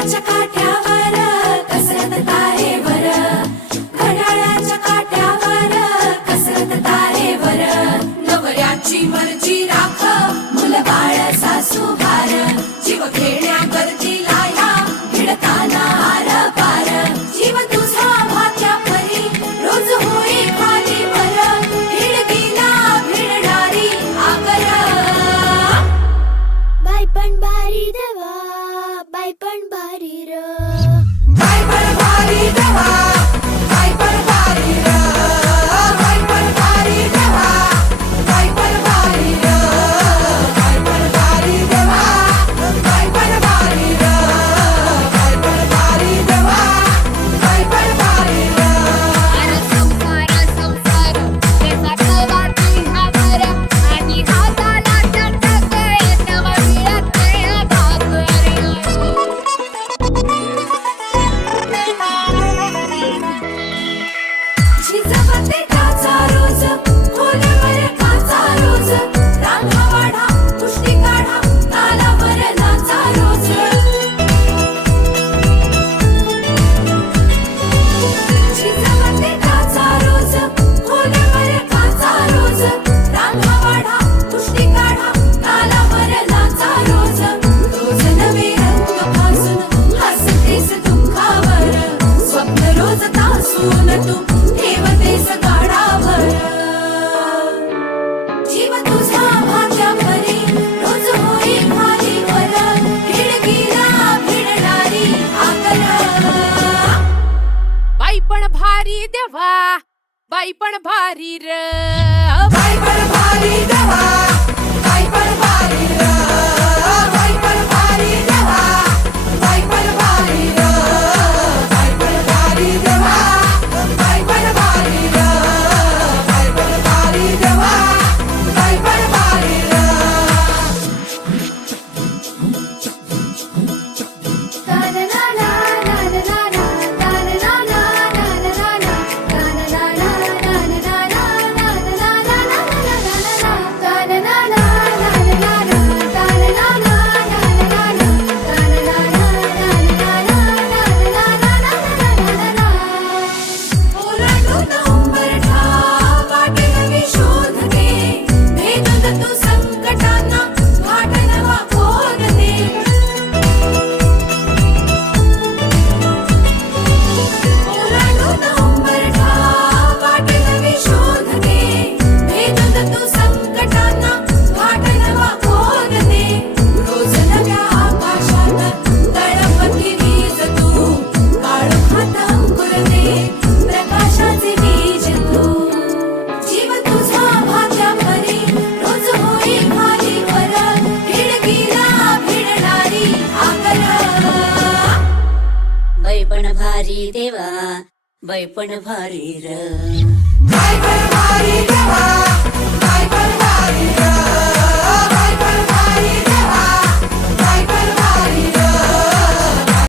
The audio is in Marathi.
घड्याळाच्या काठ्यावर कसरत तारेवर, घड्याळाच्या काठ्यावर कसरत तारेवर, नवऱ्याची मर्जी राख मुलबाळ सासू हार, जीव खेळण्या गरजीला या भिडताना आर पार, जीव तुझा भात्या परी रोज होई खाली वर, भिडकीला भिडणारी आगर. बाई पण भारी देवा, बाई पण भारी र, बाई पण भारी देवा, बाई पण भारी र, बाई पण भारी देवा, बाई पण भारी र, बाई पण भारी देवा, बाई पण भारी र, बाई पण भारी देवा, बाई पण भारी र. अरे संसार संसार त्याचा तवा तुझ्यावर आणि हाताला चटक येतवा मिळत नाही भाकर. झिजवते काचा रोज खोलवर काचा रोज, रांगा वाढा कुस्ती काढा तालावर नाचा रोज. झिजवते काचा रोज खोलवर काचा रोज, रांगा वाढा कुस्ती काढा तालावर नाचा रोज. रोज नवे रंग फासून हसतेस दुःखावर, स्वप्न रोज तासून तू ठेवतेस गाडावर, जीव तुझा भाग्या परी रोज होई खाली वर, भिडकीला भिडणारी आगर. बाई पण भारी देवा, बाई पण भारी र, बाई पण भारी देवा, बाई पण भारी र, बाई पण भारी देवा, बाई पण भारी र, बाई पण भारी देवा, बाई पण भारी र, बाई पण भारी देवा, बाई पण भारी र. ओलांडून उंबरठा वाटे नवी शोध दे, भेदून तू संकटांना घाट नवा खोद दे. ओलांडून उंबरठा वाटे नवी शोध दे, भेदून तू संकटांना घाट नवा खोद दे. रोज नव्या आकाशात तळपती वीज तू, काळोखात अंकुर दे प्रकाशाचे बीज तू, जीव तुझा भाग्या परी रोज होई खाली वर, भिडकीला भिडणारी आगर. बाई पण भारी देवा, बाई पण भारी र, बाई पण भारी देवा, बाई पण भारी र,